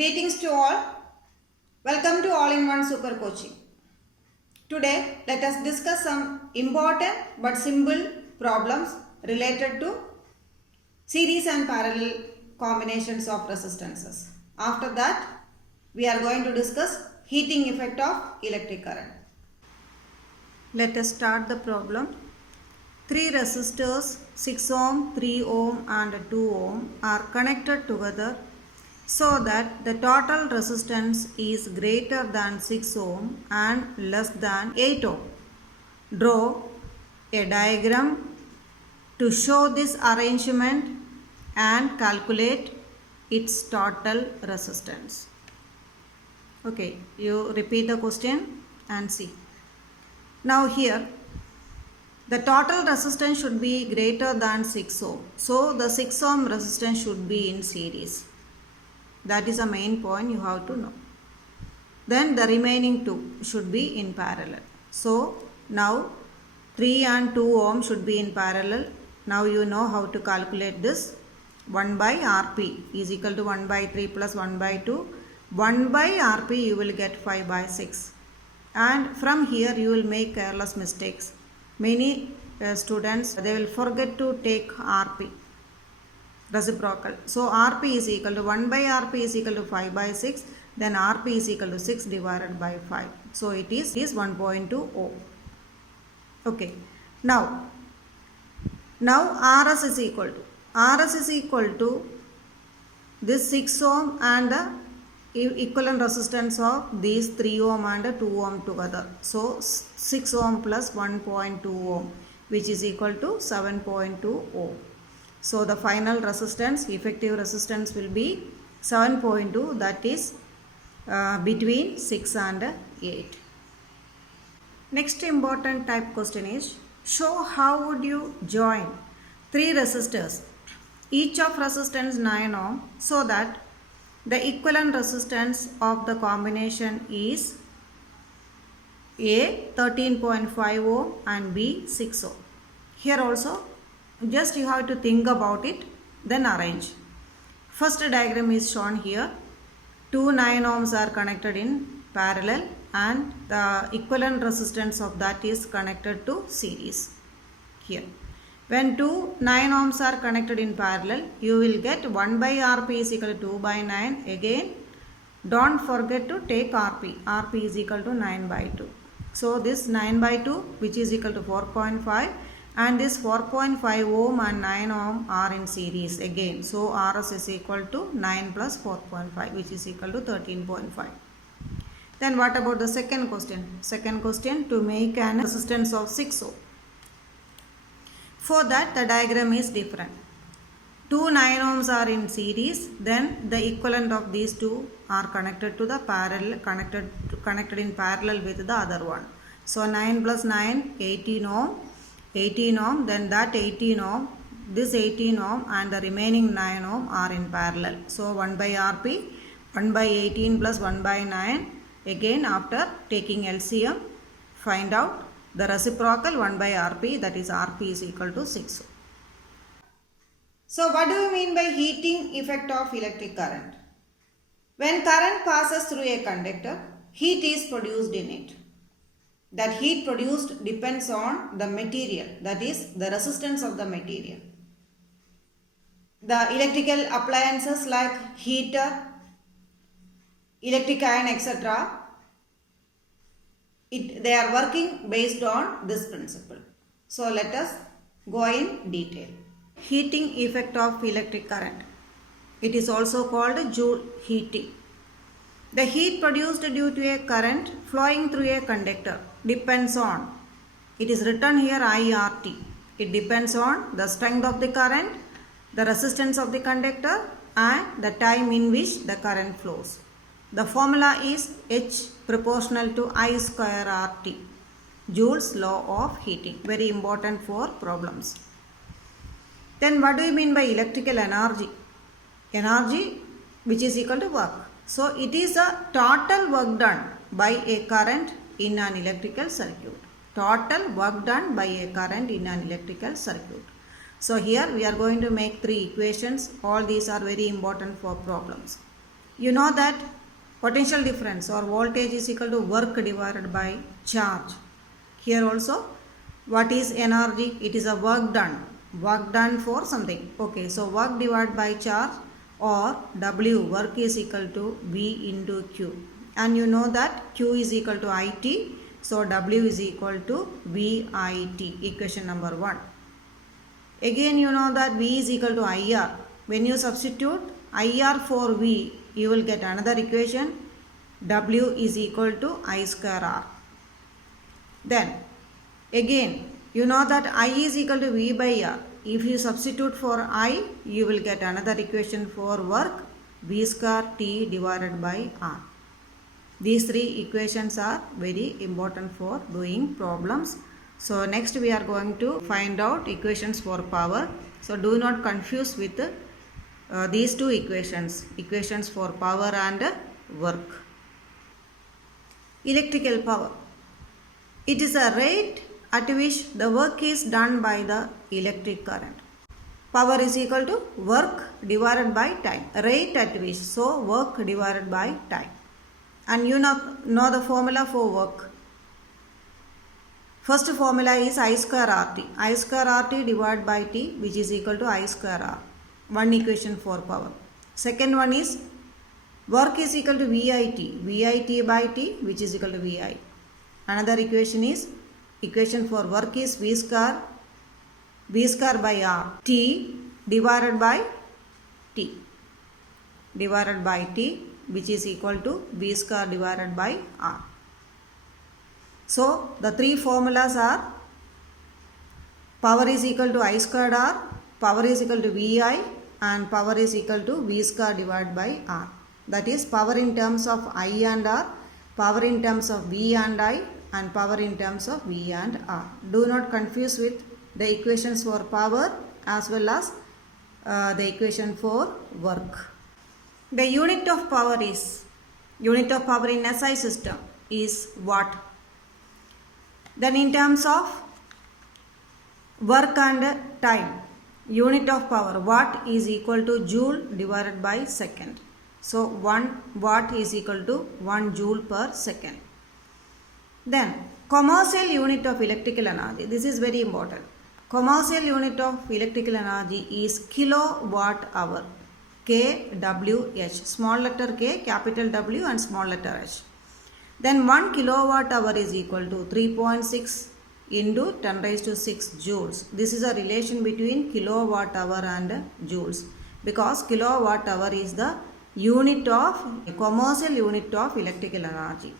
Greetings to all. Welcome to All-in-One Super Coaching. Today, let us discuss some important but simple problems related to series and parallel combinations of resistances. After that, we are going to discuss heating effect of electric current. Let us start the problem. Three resistors 6 ohm, 3 ohm and 2 ohm are connected together so that the total resistance is greater than 6 ohm and less than 8 ohm. Draw a diagram to show this arrangement and calculate its total resistance. Okay, you repeat the question and see. Now here the total resistance should be greater than 6 ohm. So the 6 ohm resistance should be in series. That is a main point you have to know. Then the remaining two should be in parallel. So now 3 and 2 ohm should be in parallel. Now you know how to calculate this. 1 by Rp is equal to 1 by 3 plus 1 by 2. 1 by Rp you will get 5 by 6. And from here you will make careless mistakes. Many students, they will forget to take Rp. Reciprocal. So Rp is equal to 1 by Rp is equal to 5 by 6. Then Rp is equal to 6 divided by 5. So it is 1.2 ohm. Okay. Now Rs is equal to this 6 ohm and the equivalent resistance of these 3 ohm and 2 ohm together. So 6 ohm plus 1.2 ohm, which is equal to 7.2 ohm. So the final resistance, effective resistance will be 7.2, that is between 6 and 8. Next important type question is, show how would you join 3 resistors, each of resistance 9 ohm, so that the equivalent resistance of the combination is A 13.5 ohm and B 6 ohm. Here also just you have to think about it, then arrange. First diagram is shown here. 2 9 ohms are connected in parallel and the equivalent resistance of that is connected to series here. When 2 9 ohms are connected in parallel, you will get 1 by Rp is equal to 2 by 9. Again, don't forget to take Rp. Rp is equal to 9 by 2. So this 9 by 2, which is equal to 4.5, and this 4.5 ohm and 9 ohm are in series again. So Rs is equal to 9 plus 4.5, which is equal to 13.5. Then what about the second question? Second question, to make an resistance of 6 ohm. For that the diagram is different. 2 9 ohms are in series, then the equivalent of these two are connected to the parallel, connected in parallel with the other one. So 9 plus 9, 18 ohm, then that 18 ohm, this 18 ohm and the remaining 9 ohm are in parallel. So 1 by Rp, 1 by 18 plus 1 by 9. Again after taking LCM, find out the reciprocal 1 by Rp, that is Rp is equal to 6. So what do you mean by heating effect of electric current? When current passes through a conductor, heat is produced in it. That heat produced depends on the material, that is the resistance of the material. The electrical appliances like heater, electric iron, etc., they are working based on this principle. So let us go in detail. Heating effect of electric current. It is also called Joule heating. The heat produced due to a current flowing through a conductor depends on, it is written here IRT. It depends on the strength of the current, the resistance of the conductor and the time in which the current flows. The formula is H proportional to I square RT. Joule's law of heating. Very important for problems. Then what do you mean by electrical energy? Energy which is equal to work. So it is a total work done by a current in an electrical circuit. Total work done by a current in an electrical circuit. So here we are going to make 3 equations. All these are very important for problems. You know that potential difference or voltage is equal to work divided by charge. Here also, what is energy? It is a work done for something. Okay, so work divided by charge, or W, work is equal to V into Q. And you know that Q is equal to IT, so W is equal to VIT, equation number 1. Again, you know that V is equal to IR. When you substitute IR for V, you will get another equation, W is equal to I square R. Then again, you know that I is equal to V by R. If you substitute for I, you will get another equation for work, V square T divided by R. These three equations are very important for doing problems. So next we are going to find out equations for power. So do not confuse with these two equations for power and work. Electrical power. It is a rate at which the work is done by the electric current. Power is equal to work divided by time. Rate at which, so work divided by time. And you know the formula for work. First formula is I square RT. I square RT divided by T, which is equal to I square R. One equation for power. Second one is work is equal to VIT. VIT by T, which is equal to VI. Another equation is, equation for work is V square by R. T divided by T. Divided by T, which is equal to V square divided by R. So the three formulas are power is equal to I squared R, power is equal to VI, and power is equal to V square divided by R. That is power in terms of I and R, power in terms of V and I, and power in terms of V and R. Do not confuse with the equations for power as well as the equation for work. The unit of power in SI system is watt. Then in terms of work and time, unit of power, watt is equal to joule divided by second. So 1 watt is equal to 1 joule per second. Then commercial unit of electrical energy. This is very important. Commercial unit of electrical energy is kilowatt hour. kWh. Small letter K, capital W, and small letter H. Then 1 kilowatt hour is equal to 3.6 into 10 raised to 6 joules. This is a relation between kilowatt hour and joules, because kilowatt hour is the commercial unit of electrical energy.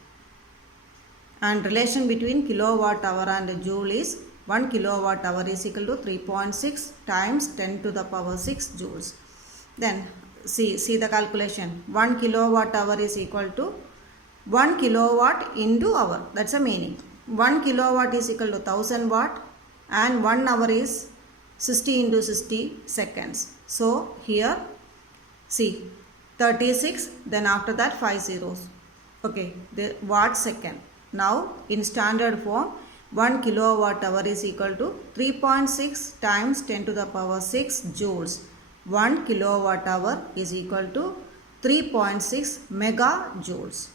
And relation between kilowatt hour and joule is 1 kilowatt hour is equal to 3.6 times 10 to the power 6 joules. Then see the calculation. 1 kilowatt hour is equal to 1 kilowatt into hour. That's the meaning. 1 kilowatt is equal to 1000 watt, and 1 hour is 60 into 60 seconds. So here see 36, then after that 5 zeros. Okay, the watt second. Now in standard form, 1 kilowatt hour is equal to 3.6 times 10 to the power 6 joules. 1 kilowatt hour is equal to 3.6 megajoules.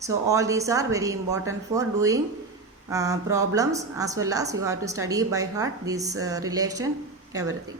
So all these are very important for doing problems, as well as you have to study by heart this relation, everything.